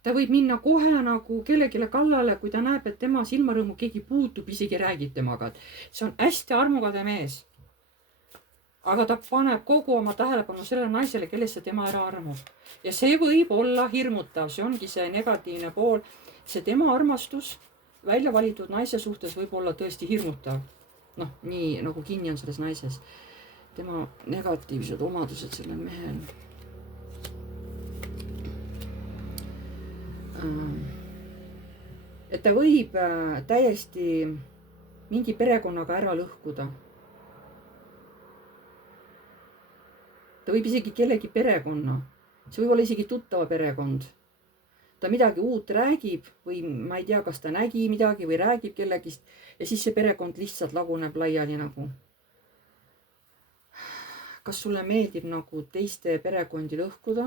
ta võib minna kohe nagu kellegile kallale, kui ta näeb, et tema silmarõõmu keegi puutub, isegi räägib temaga. See on hästi armugade mees. Aga ta paneb kogu oma tähelepanu sellele naisele, kellesse tema ära armub. Ja see võib olla hirmutav, see ongi see negatiivne pool. See tema armastus välja valitud naise suhtes võib olla tõesti hirmutav. Noh, nii nagu kinni on selles naises. Tema negatiivsed omadused sellel mehel. Et ta võib täiesti mingi perekonnaga ära lõhkuda. Ta võib isegi kellegi perekonna. See võib olla isegi tuttava perekond. Ta midagi uut räägib või ma ei tea, kas ta nägi midagi või räägib kellegist ja siis see perekond lihtsalt laguneb laiali nagu. Kas sulle meeldib nagu teiste perekondi lõhkuda?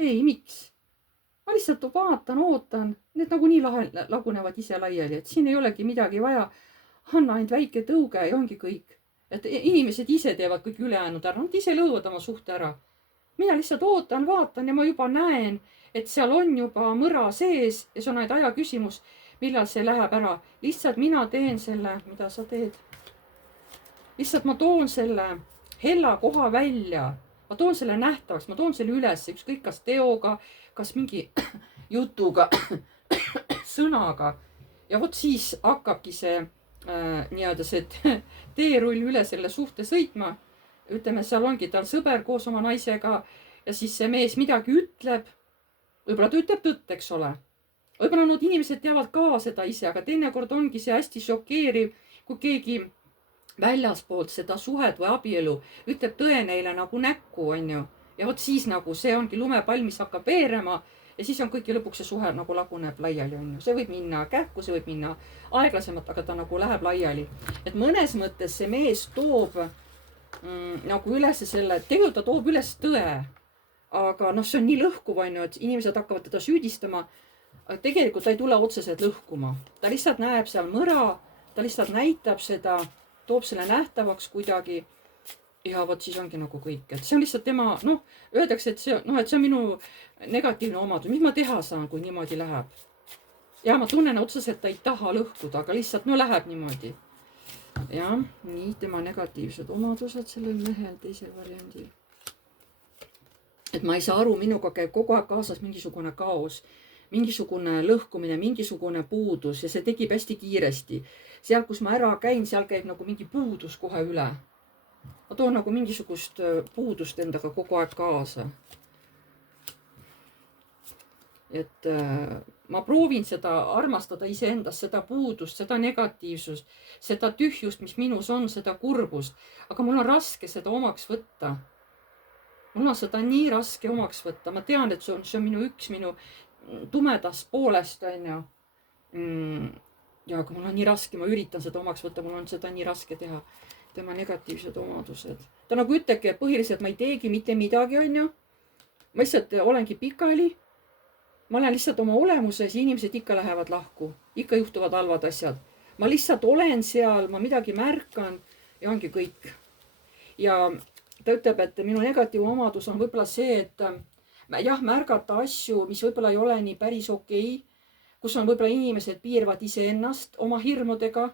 Ei, miks? Ma lihtsalt vaatan, ootan, need nagu nii lagunevad ise laiali, et siin ei olegi midagi vaja. Anna ainult väike tõuge ja ongi kõik. Et inimesed ise teevad kõik ülejäänud ära, nad ise lõhuvad oma suhte ära. Mina lihtsalt ootan, vaatan ja ma juba näen, et seal on juba mõra sees ja see on ainult aja küsimus, millal see läheb ära. Lihtsalt mina teen selle, mida sa teed. Lihtsalt ma toon selle hella koha välja. Ma toon selle nähtavaks, ma toon selle üles, ükskõik kas teoga, kas mingi jutuga, sõnaga. Ja vot siis hakkabki see nii-öelda see teerull üle selle suhte sõitma. Ütleme, seal ongi tal sõber koos oma naisega ja siis see mees midagi ütleb. Võib-olla ta ütleb tõtt, eks ole. Võib-olla need inimesed teavad ka seda ise, aga teinekord ongi see hästi šokeeriv, kui keegi väljaspoolt seda suhet või abielu ütleb tõe neile nagu näkku, on ju. Ja vot siis nagu see ongi lumepall, mis hakkab veerema ja siis on kõik ja lõpuks see suhe nagu laguneb laiali, on ju. See võib minna kähku, see võib minna aeglasemalt, aga ta nagu läheb laiali. Et mõnes mõttes see mees toob nagu üles selle, tegelikult ta toob üles tõe. Aga noh, see on nii lõhkuv, on ju, et inimesed hakkavad teda süüdistama. Aga tegelikult ta ei tule otseselt lõhkuma. Ta lihtsalt näeb seal mõra, ta lihtsalt näitab seda, toob selle nähtavaks kuidagi. Ja vot siis ongi nagu kõik, et see on lihtsalt tema, noh, öeldakse, et see on minu negatiivne omadus. Mis ma teha saan, kui niimoodi läheb? Ja ma tunnen otseselt, et ta ei taha lõhkuda, aga lihtsalt, no läheb niimoodi. Ja, nii tema negatiivsed omadused sellel mehel teisel variandil. Et ma ei saa aru, minuga käib kogu aeg kaasas mingisugune kaos, mingisugune lõhkumine, mingisugune puudus ja see tegib hästi kiiresti. Seal, kus ma ära käin, seal käib nagu mingi puudus kohe üle. Ma toon nagu mingisugust puudust endaga kogu aeg kaasa. Et ma proovin seda armastada iseendast, seda puudust, seda negatiivsust, seda tühjust, mis minus on, seda kurbust. Aga mul on raske seda omaks võtta. Mul on seda nii raske omaks võtta. Ma tean, et see on minu tumedast poolest, on ju. Ja aga mul on nii raske, ma üritan seda omaks võtta, mul on seda nii raske teha. Tema negatiivsed omadused. Ta nagu ütlebki, et põhiliselt ma ei teegi mitte midagi, on ju. Ma lihtsalt olengi pikali. Ma olen lihtsalt oma olemuses ja inimesed ikka lähevad lahku. Ikka juhtuvad halvad asjad. Ma lihtsalt olen seal, ma midagi märkan ja ongi kõik. Ja ta ütleb, et minu negatiivne omadus on võib-olla see, et jah, märgata asju, mis võib-olla ei ole nii päris okei, kus on võib-olla inimesed piiravad iseennast oma hirmudega.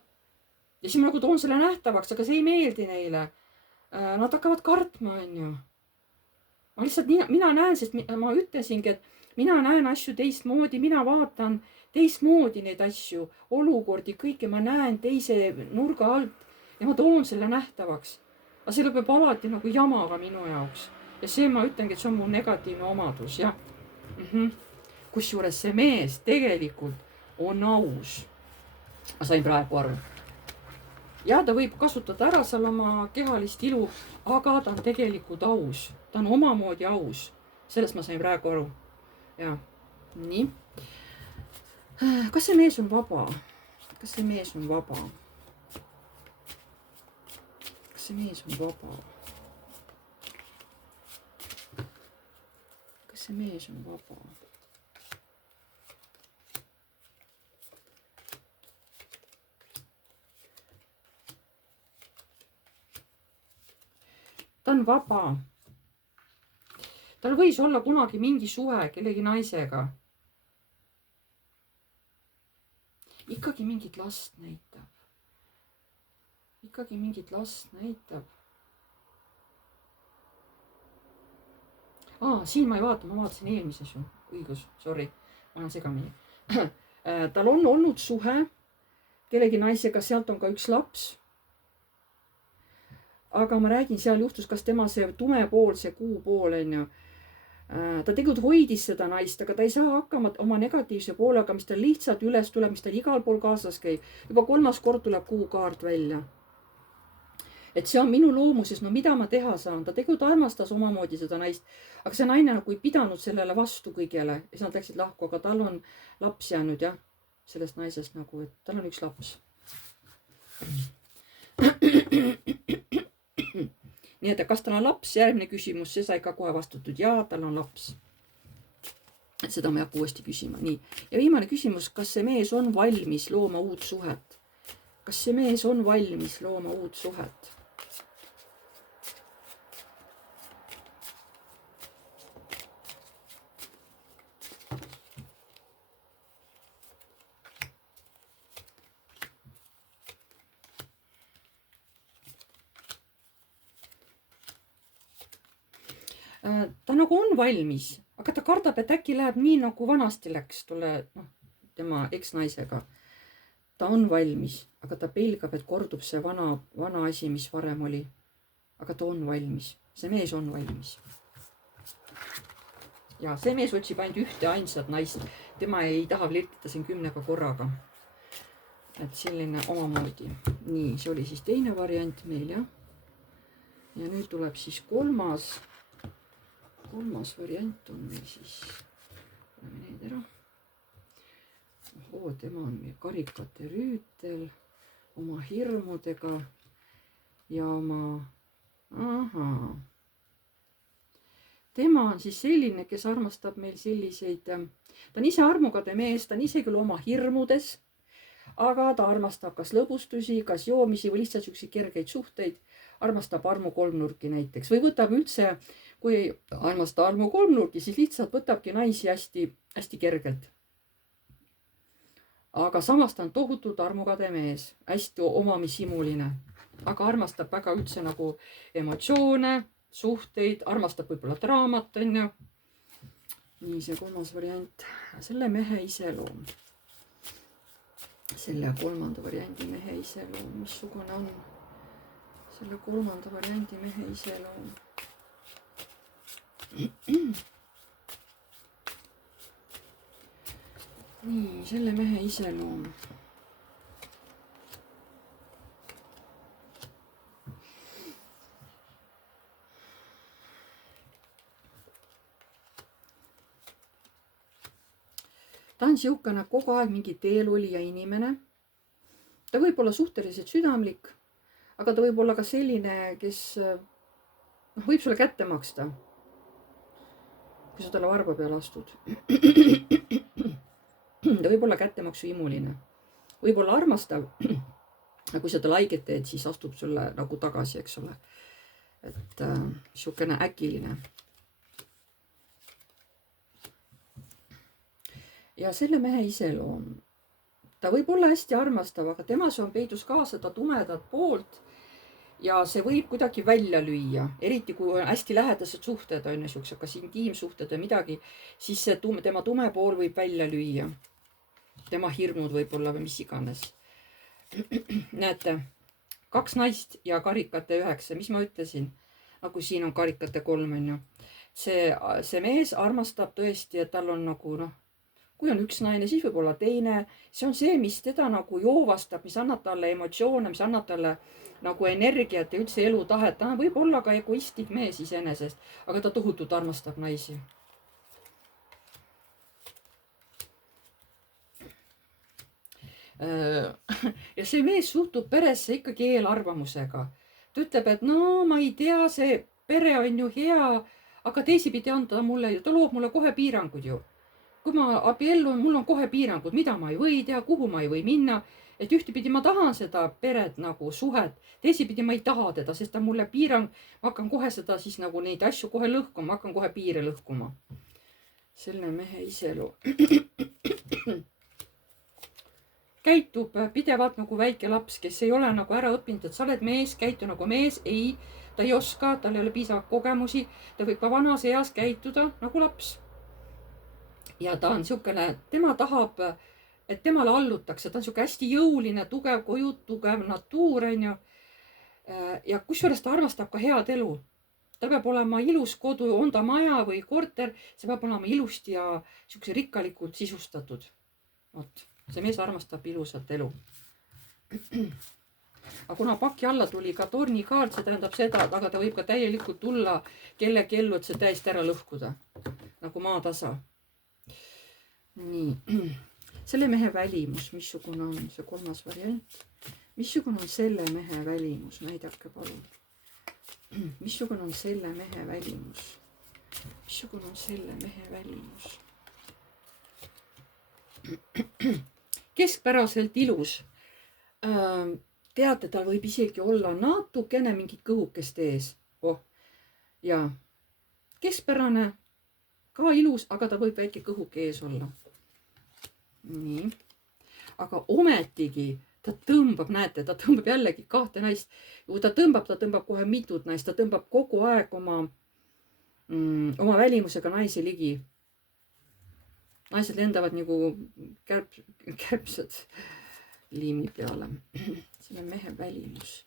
Ja siis ma nagu toon selle nähtavaks, aga see ei meeldi neile. Nad hakkavad kartma, on ju. Ma lihtsalt, mina näen, sest ma ütlesingi, et mina näen asju teistmoodi, mina vaatan teistmoodi neid asju, olukordi, kõike ma näen teise nurga alt ja ma toon selle nähtavaks. Aga see lõpeb alati nagu jamaga minu jaoks. Ja see ma ütlengi, et see on mu negatiivne omadus, jah. Kusjuures see mees tegelikult on aus. Ma sain praegu aru. Ja ta võib kasutada ära seal oma kehalist ilu, aga ta on tegelikult aus. Ta on omamoodi aus. Sellest ma sain praegu aru. Ja, nii. Kas see mees on vaba? Kas see mees on vaba? Kas see mees on vaba? Kas see mees on vaba? Ta on vaba. Tal võis olla kunagi mingi suhe kellegi naisega. Ikkagi mingit last näitab. Ikkagi mingit last näitab. Siin ma ei vaata, ma vaatasin eelmises ju. Õigus, sorry. Ma olen segamini. Tal on olnud suhe kellegi naisega, sealt on ka üks laps. Aga ma räägin, seal juhtus, kas tema see tume pool, see kuu pool, on ju. Ta tegelikult hoidis seda naist, aga ta ei saa hakkama oma negatiivse poolega, mis tal lihtsalt üles tuleb, mis tal igal pool kaasas käib. Juba 3. kord tuleb kuukaart välja. Et see on minu loomuses, no mida ma teha saan? Ta tegelikult armastas omamoodi seda naist, aga see naine nagu ei pidanud sellele vastu kõigele. Ja siis nad läksid lahku, aga tal on laps jäänud, jah, sellest naisest nagu, et tal on üks laps. Nii et kas tal on laps, järgmine küsimus, see sai ka kohe vastatud. Jaa, tal on laps. Seda ma ei hakka uuesti küsima. Nii. Ja viimane küsimus, kas see mees on valmis looma uut suhet? Kas see mees on valmis looma uut suhet? Ta nagu on valmis, aga ta kardab, et äkki läheb nii nagu vanasti läks tema eksnaisega. Ta on valmis, aga ta pelgab, et kordub see vana asi, mis varem oli. Aga ta on valmis. See mees on valmis. Ja see mees otsib ainult ühte ainsat naist. Tema ei taha flirtida siin 10 korraga. Et selline omamoodi. Nii, see oli siis teine variant meil, jah. Ja nüüd tuleb siis kolmas variant on meil siis paneme need ära. Tema on meie karikate rüütel oma hirmudega ja oma, tema on siis selline, kes armastab meil selliseid, ta on ise armukade mees, ta on ise küll oma hirmudes, aga ta armastab kas lõbustusi, kas joomisi või lihtsalt siukseid kergeid suhteid, armastab armukolmnurki näiteks või võtab üldse, kui armastab armukolmnurki, siis lihtsalt võtabki naisi hästi kergelt. Aga samas ta on tohutult armukade mees, hästi omamishimuline, aga armastab väga üldse nagu emotsioone, suhteid, armastab võib-olla draamat, on ju. Nii, see kolmas variant, selle mehe iseloom. Selle kolmanda variandi mehe iseloom, missugune on selle kolmanda variandi mehe iseloom? Nii, selle mehe iseloom. Ta on siukene kogu aeg mingi teelolija inimene. Ta võib olla suhteliselt südamlik, aga ta võib olla ka selline, kes võib sulle kätte maksta, kui sa talle varba peale astud. Ta võib olla kättemaksuimuline, võib olla armastav, aga kui sa talle haiget teed, siis astub sulle nagu tagasi, eks ole. Et siukene äkiline. Ja selle mehe iseloom, ta võib olla hästi armastav, aga temas on peidus ka seda tumedat poolt ja see võib kuidagi välja lüüa, eriti kui on hästi lähedased suhted, on ju, kas intiimsuhted või midagi, siis see tema tume pool võib välja lüüa. Tema hirmud võib olla või mis iganes. Näete, 2 naist ja karikate 9, mis ma ütlesin? Nagu siin on karikate 3, on ju. See mees armastab tõesti, et tal on nagu kui on üks naine, siis võib olla teine. See on see, mis teda nagu joovastab, mis annab talle emotsioone, mis annab talle nagu energiat ja üldse elutahet. Ta võib olla ka egoistlik mees iseenesest, aga ta tohutult armastab naisi. Ja see mees suhtub peresse ikkagi eelarvamusega. Ta ütleb, et no ma ei tea, see pere on ju hea, aga teisipidi on ta mulle, ta loob mulle kohe piirangud ju. Kui ma abiellun, mul on kohe piirangud, mida ma ei või teha, kuhu ma ei või minna. Et ühtepidi ma tahan seda peret nagu suhet, teisipidi ma ei taha teda, sest ta mulle piirang, ma hakkan kohe seda siis nagu neid asju kohe lõhkuma, ma hakkan kohe piire lõhkuma. Selle mehe iseloom. Käitub pidevalt nagu väike laps, kes ei ole nagu ära õppinud, et sa oled mees, käitu nagu mees. Ei, ta ei oska, tal ei ole piisavalt kogemusi, ta võib ka vanas eas käituda nagu laps. Ja ta on siukene, tema tahab, et temale allutakse, ta on siuke hästi jõuline, tugev koju, tugev natuur, on ju. Ja kusjuures ta armastab ka head elu. Ta peab olema ilus kodu, on ta maja või korter, see peab olema ilusti ja siukse rikkalikult sisustatud. Vot, see mees armastab ilusat elu. Aga kuna paki alla tuli ka tornikaart, see tähendab seda, aga ta võib ka täielikult tulla kellegi ellu, et see täiesti ära lõhkuda. Nagu maatasa. Nii, selle mehe välimus, missugune on see kolmas variant? Missugune on selle mehe välimus? Näidake palun. Missugune on selle mehe välimus? Missugune on selle mehe välimus? Keskpäraselt ilus. Teate, tal võib isegi olla natukene mingit kõhukest ees. Ja keskpärane, ka ilus, aga ta võib väike kõhuke ees olla. Nii. Aga ometigi ta tõmbab, näete, ta tõmbab jällegi 2 naist. Kui ta tõmbab kohe mitut naist, ta tõmbab kogu aeg oma välimusega naisi ligi. Naised lendavad nagu kärbsed liimi peale. Selle mehe välimus.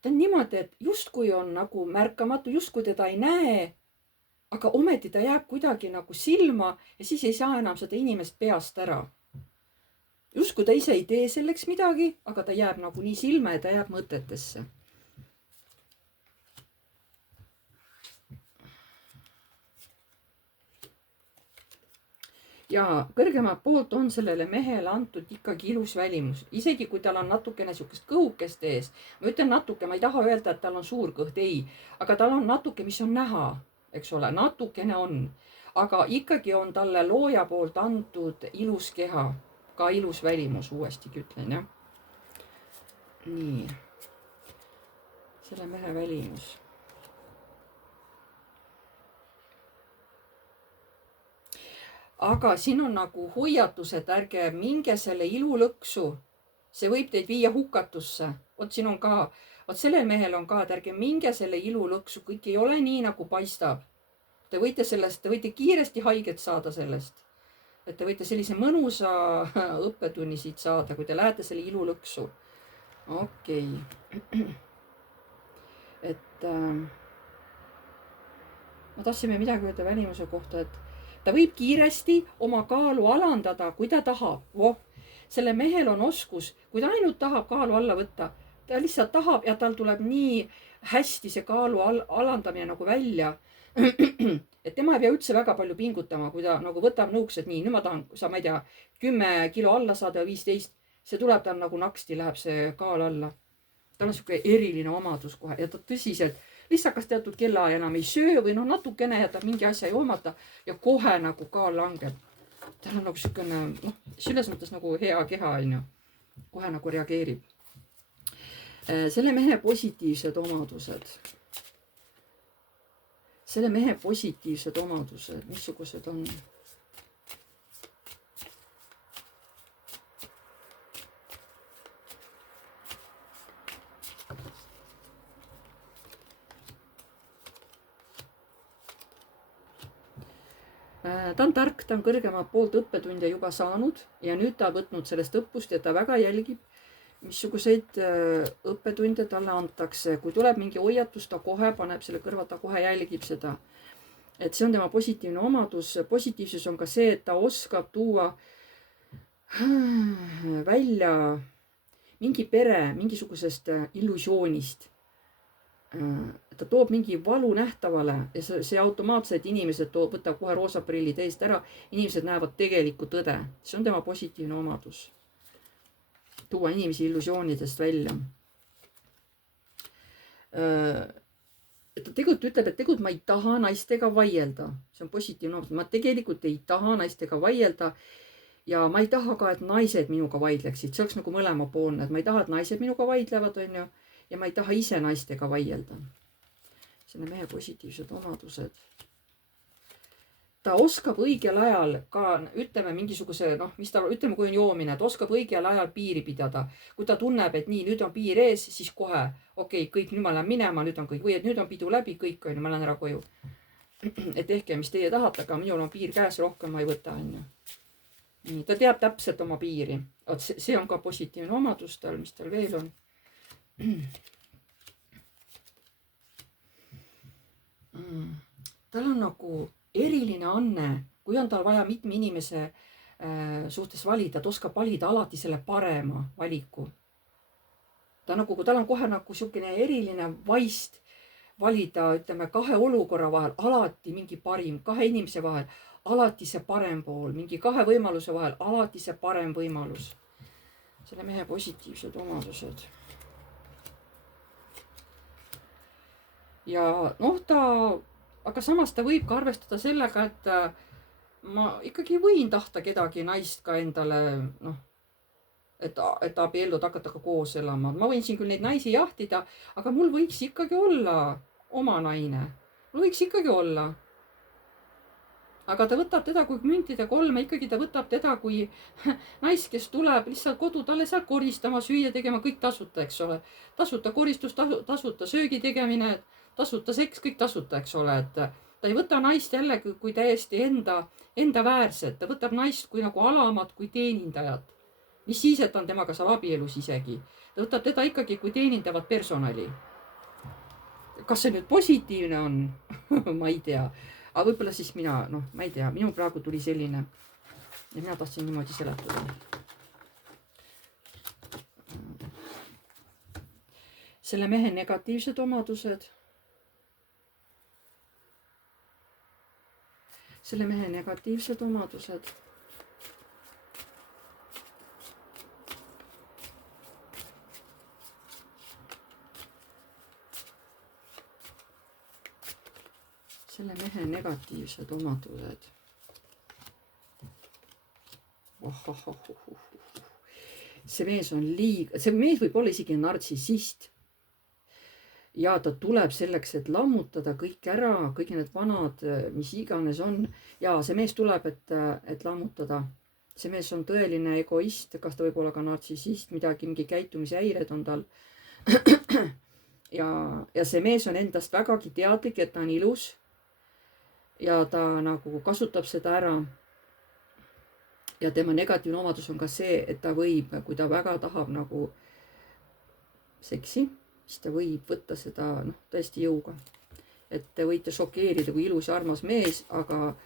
Ta on niimoodi, et justkui on nagu märkamatu, justkui teda ei näe, aga ometi ta jääb kuidagi nagu silma ja siis ei saa enam seda inimest peast ära. Justkui ta ise ei tee selleks midagi, aga ta jääb nagu nii silma ja ta jääb mõtetesse. ja kõrgemalt poolt on sellele mehele antud ikkagi ilus välimus, isegi kui tal on natukene sihukest kõhukest ees. ma ütlen natuke, ma ei taha öelda, et tal on suur kõht, ei, aga tal on natuke, mis on näha, eks ole, natukene on, aga ikkagi on talle looja poolt antud ilus keha, ka ilus välimus, uuestigi ütlen, jah. nii, selle mehe välimus. aga siin on nagu hoiatus, et ärge minge selle ilulõksu. see võib teid viia hukatusse. vot siin on ka, vot sellel mehel on ka, et ärge minge selle ilulõksu, kõik ei ole nii, nagu paistab. Te võite kiiresti haiget saada sellest. et te võite sellise mõnusa õppetunni siit saada, kui te lähete selle ilulõksu. okei. et ma tahtsin midagi öelda välimuse kohta, et ta võib kiiresti oma kaalu alandada, kui ta tahab. selle mehel on oskus, kui ta ainult tahab kaalu alla võtta, ta lihtsalt tahab ja tal tuleb nii hästi see kaalu alandamine nagu välja. et tema ei pea üldse väga palju pingutama, kui ta nagu võtab nõuks, et nii, nüüd ma tahan, ma ei tea, 10 kilo alla saada, 15, see tuleb tal nagu naksti, läheb see kaal alla. tal on sihuke eriline omadus kohe ja ta tõsiselt lihtsalt kas teatud kellaaja enam ei söö või noh, natukene jätab mingi asja joomata ja kohe nagu kaal langeb. tal on nagu siukene, noh, selles mõttes nagu hea keha, onju. kohe nagu reageerib. selle mehe positiivsed omadused. selle mehe positiivsed omadused, missugused on? ta on tark, ta on kõrgemalt poolt õppetunde juba saanud ja nüüd ta võtnud sellest õppust ja ta väga jälgib, missuguseid õppetunde talle antakse. kui tuleb mingi hoiatus, ta kohe paneb selle kõrva, ta kohe jälgib seda. et see on tema positiivne omadus. positiivsus on ka see, et ta oskab tuua välja mingi pere mingisugusest illusioonist. ta toob mingi valu nähtavale ja see automaatselt inimesed võtab kohe roosad prillid eest ära. inimesed näevad tegelikku tõde. see on tema positiivne omadus. tuua inimesi illusioonidest välja. et ta tegelikult ütleb, et tegelikult ma ei taha naistega vaielda. see on positiivne omadus. ma tegelikult ei taha naistega vaielda. ja ma ei taha ka, et naised minuga vaidleksid. see oleks nagu mõlemapoolne, et ma ei taha, et naised minuga vaidlevad, onju. ja ma ei taha ise naistega vaielda. selle mehe positiivsed omadused. ta oskab õigel ajal ka, ütleme mingisuguse, noh, mis ta, ütleme, kui on joomine, et oskab õigel ajal piiri pidada. kui ta tunneb, et nii, nüüd on piir ees, siis kohe, okei, kõik, nüüd ma lähen minema, nüüd on kõik, või et nüüd on pidu läbi, kõik on ju, ma lähen ära koju. et tehke, mis teie tahate, aga minul on piir käes, rohkem ma ei võta, on ju. nii, ta teab täpselt oma piiri. vot see on ka positiivne omadus tal, mis tal veel on. tal on nagu eriline anne, kui on tal vaja mitme inimese suhtes valida, ta oskab valida alati selle parema valiku. ta nagu, tal on kohe nagu siukene eriline vaist valida, ütleme, kahe olukorra vahel alati mingi parim, kahe inimese vahel alati see parem pool, mingi kahe võimaluse vahel alati see parem võimalus. selle mehe positiivsed omadused. ja noh, aga samas ta võib ka arvestada sellega, et ma ikkagi võin tahta kedagi naist ka endale, noh, et abielluda, hakata ka koos elama. ma võin siin küll neid naisi jahtida, aga mul võiks ikkagi olla oma naine. mul võiks ikkagi olla. aga ta võtab teda kui müntide kolme, ikkagi ta võtab teda kui naist, kes tuleb lihtsalt kodu talle seal koristama, süüa tegema, kõik tasuta, eks ole. tasuta koristus, tasuta söögi tegemine, tasuta seks, kõik tasuta, eks ole, et ta ei võta naist jällegi kui täiesti enda väärset, ta võtab naist kui nagu alamat, kui teenindajat. mis siis, et ta on temaga seal abielus isegi. ta võtab teda ikkagi kui teenindavat personali. kas see nüüd positiivne on? ma ei tea. aga võib-olla siis mina, noh, ma ei tea, minul praegu tuli selline ja mina tahtsin niimoodi seletada. selle mehe negatiivsed omadused. selle mehe negatiivsed omadused. selle mehe negatiivsed omadused. See mees on see mees võib olla isegi nartsissist. Ja ta tuleb selleks, et lammutada kõik ära, kõik need vanad, mis iganes on. Ja see mees tuleb, et lammutada. See mees on tõeline egoist, kas ta võib olla ka nartsissist, mingi käitumishäired on tal. Ja see mees on endast vägagi teadlik, et ta on ilus. Ja ta nagu kasutab seda ära. Ja tema negatiivne omadus on ka see, et ta võib, kui ta väga tahab nagu seksi, siis ta võib võtta seda tõesti jõuga. Et te võite šokeerida, kui ilus ja armas mees, aga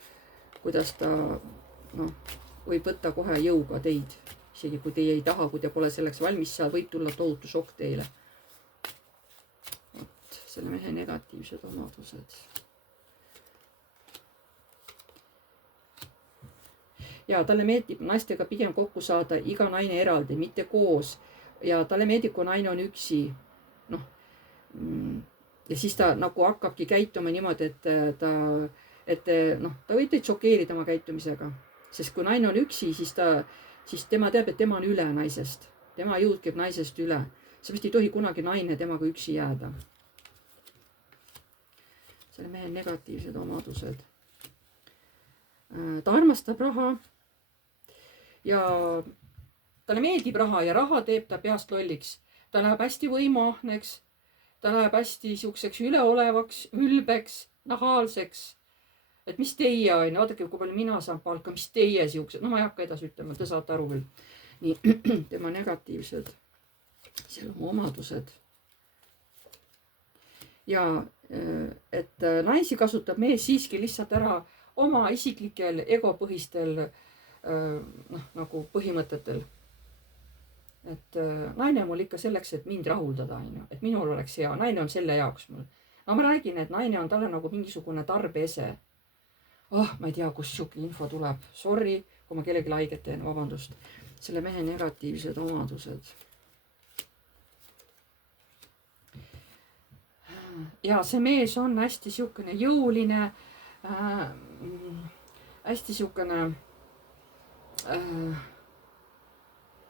kuidas ta võib võtta kohe jõuga teid. Isegi kui teie ei taha, kui te pole selleks valmis, seal võib tulla tohutu šokk teile. Võt, selle mehe negatiivsed omadused. Ja talle meeldib naistega pigem kokku saada iga naine eraldi, mitte koos. Ja talle meeldib, kui naine on üksi. Ja siis ta nagu hakkabki käituma niimoodi, et ta võib teid šokeerida oma käitumisega. Sest kui naine on üksi, siis tema teab, et tema on üle naisest. Tema jõud käib naisest üle. Seepärast ei tohi kunagi naine temaga üksi jääda. Selle mehe negatiivsed omadused. Ta armastab raha. Ja talle meeldib raha ja raha teeb ta peast lolliks. Ta läheb hästi võimuahneks. Ta läheb hästi siukseks üleolevaks, ülbeks, nahaalseks. Et mis teie on, vaadake, kui palju mina saan palka, mis teie siuksed. No ma ei hakka edasi ütlema, te saate aru küll. Nii, tema negatiivsed. Seal on omadused. Ja et naisi kasutab mees siiski lihtsalt ära oma isiklikel egopõhistel nagu põhimõtetel. Et naine on mul ikka selleks, et mind rahuldada, et minul oleks hea. Naine on selle jaoks mul. No ma räägin, et naine on talle nagu mingisugune tarbeese. Ma ei tea, kus siuke info tuleb. Sorry, kui ma kellegi haiget teen, vabandust. Selle mehe negatiivsed omadused. Ja see mees on hästi siukene jõuline, hästi siukene,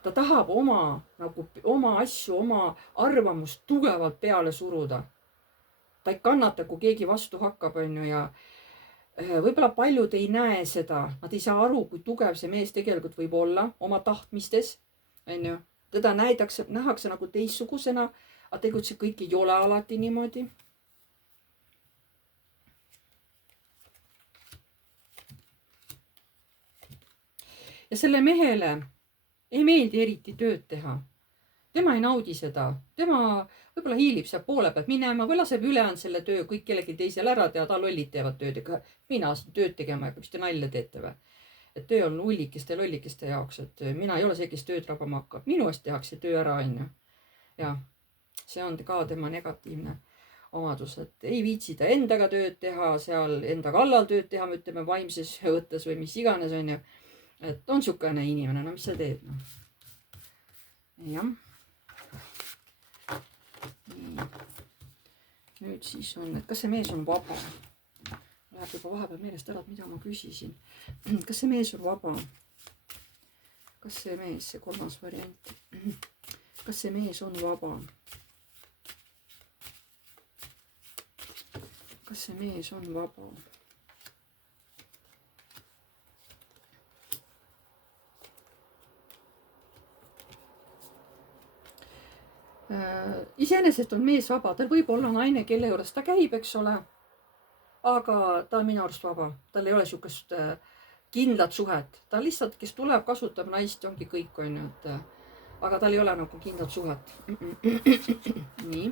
ta tahab oma asju, oma arvamust tugevalt peale suruda. Ta ei kannata, kui keegi vastu hakkab, ja võib-olla paljud ei näe seda. Nad ei saa aru, kui tugev see mees tegelikult võib olla oma tahtmistes. Teda nähakse nagu teistsugusena, aga tegelikult see kõik ei ole alati niimoodi. Ja selle mehele ei meeldi eriti tööd teha. Tema ei naudi seda. Tema võib-olla hiilib seal poole pealt minema või laseb ülejäänud selle töö kõik kellegi teisel ära teha. Ta lollid teevad tööd, ega mina tööd tegema, mis te nalja teete või. Et töö on ullikeste lollikeste jaoks, et mina ei ole see, kes tööd rabama hakkab. Minu eest tehakse töö ära, Ja see on ka tema negatiivne omadus, et ei viitsi ta endaga tööd teha, seal enda kallal tööd teha, me ütleme vaimses võttes või mis iganes, Et on siukene inimene, no mis sa teed, Jah. Nüüd siis on, et kas see mees on vaba? Läheb juba vahepeal meelest ära, mida ma küsisin. Kas see mees on vaba? Kas see mees, see kolmas variant. Kas see mees on vaba? Kas see mees on vaba? Iseenesest on mees vaba, tal võib olla naine, kelle juures ta käib, eks ole, aga ta on minu arust vaba, tal ei ole siukest kindlat suhet, ta lihtsalt, kes tuleb, kasutab naist, ongi kõik, aga tal ei ole nagu kindlat suhet. Nii,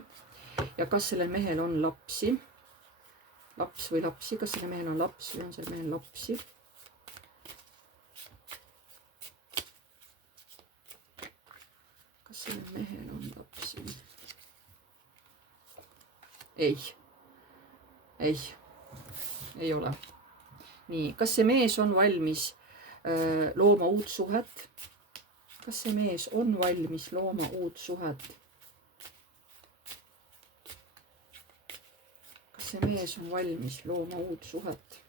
ja kas sellel mehel on lapsi? Laps või lapsi, kas sellel mehel on laps või on sellel mehel lapsi? Kas sellel mehel on lapsi? Ei ole. Nii, kas see mees on valmis looma uut suhet? Kas see mees on valmis looma uut suhet? Kas see mees on valmis looma uut suhet.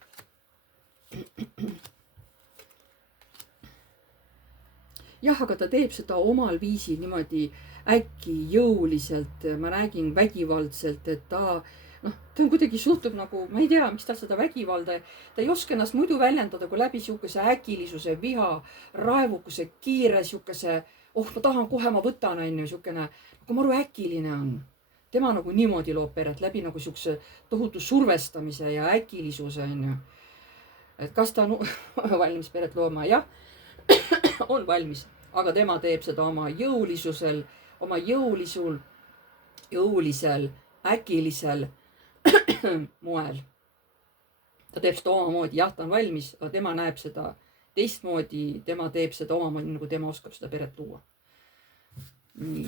jah, aga ta teeb seda omal viisil niimoodi äkki jõuliselt, ma räägin vägivaldselt, et ta on kuidagi suhtub nagu, ma ei tea, mis tal seda vägivalda, ta ei oska ennast muidu väljendada kui läbi sihukese äkilisuse, viha, raevukuse, kiire sihukese, oh, ma tahan kohe, ma võtan, on ju, sihukene, nagu maru äkiline on. Tema nagu niimoodi loob peret läbi nagu sihukese tohutu survestamise ja äkilisuse, on ju. Et kas ta on valmis peret looma? Jah, on valmis, aga tema teeb seda oma jõulisusel, oma jõulisel, äkilisel moel. Ta teeb seda omamoodi, jah, ta on valmis, aga tema näeb seda teistmoodi, tema teeb seda omamoodi, nagu tema oskab seda peret luua. Nii.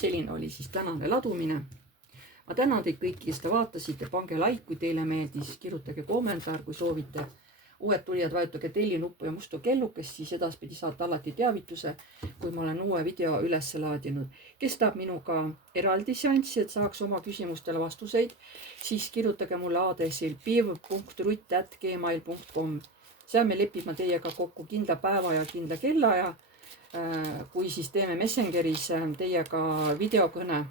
Selline oli siis tänane ladumine. Ma tänan teid kõiki, kes te vaatasite, pange like, kui teile meeldis, kirjutage kommentaar, kui soovite. Uued tulijad, vajutage telli nuppu ja musta kellukest, siis edaspidi saate alati teavituse, kui ma olen uue video üles laadinud. Kes tahab minuga eraldi seanssi, et saaks oma küsimustele vastuseid, siis kirjutage mulle aadressil piiv.rutt@gmail.com. Seal me lepime teiega kokku kindla päeva ja kindla kellaaja, kui siis teeme Messengeris teiega videokõne.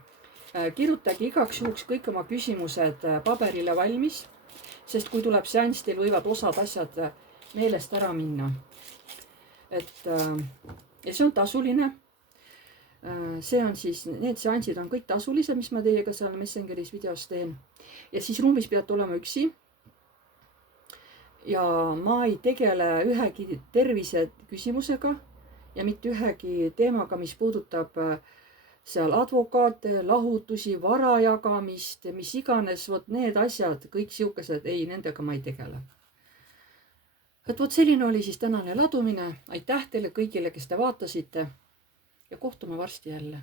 Kirjutage igaks juhuks kõik oma küsimused paberile valmis, sest kui tuleb seanss, teil võivad osad asjad meelest ära minna. Ja see on tasuline. See on siis, need seansid on kõik tasulised, mis ma teiega seal Messengeris videos teen. Ja siis ruumis peate olema üksi. Ja ma ei tegele ühegi tervise küsimusega ja mitte ühegi teemaga, mis puudutab seal advokaate, lahutusi, vara jagamist, mis iganes, vot need asjad, kõik sihukesed, ei, nendega ma ei tegele. Et vot selline oli siis tänane ladumine. Aitäh teile kõigile, kes te vaatasite ja kohtume varsti jälle.